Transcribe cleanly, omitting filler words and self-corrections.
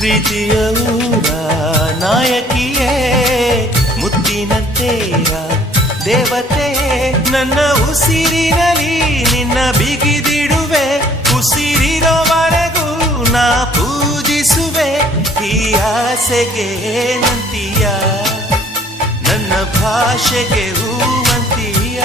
ಪ್ರೀತಿಯ ಊರ ನಾಯಕಿಯೇ ಮುತ್ತಿನಂತೆಯ ದೇವತೆ ನನ್ನ ಉಸಿರಿನಲ್ಲಿ ನಿನ್ನ ಬಿಗಿದಿಡುವೆ ಉಸಿರಿರೋವರೆಗೂ ನಾ ಪೂಜಿಸುವೆ ಈ ಆಸೆಗೆ ನಂತೀಯ ನನ್ನ ಭಾಷೆಗೆ ಹೂವಂತೀಯ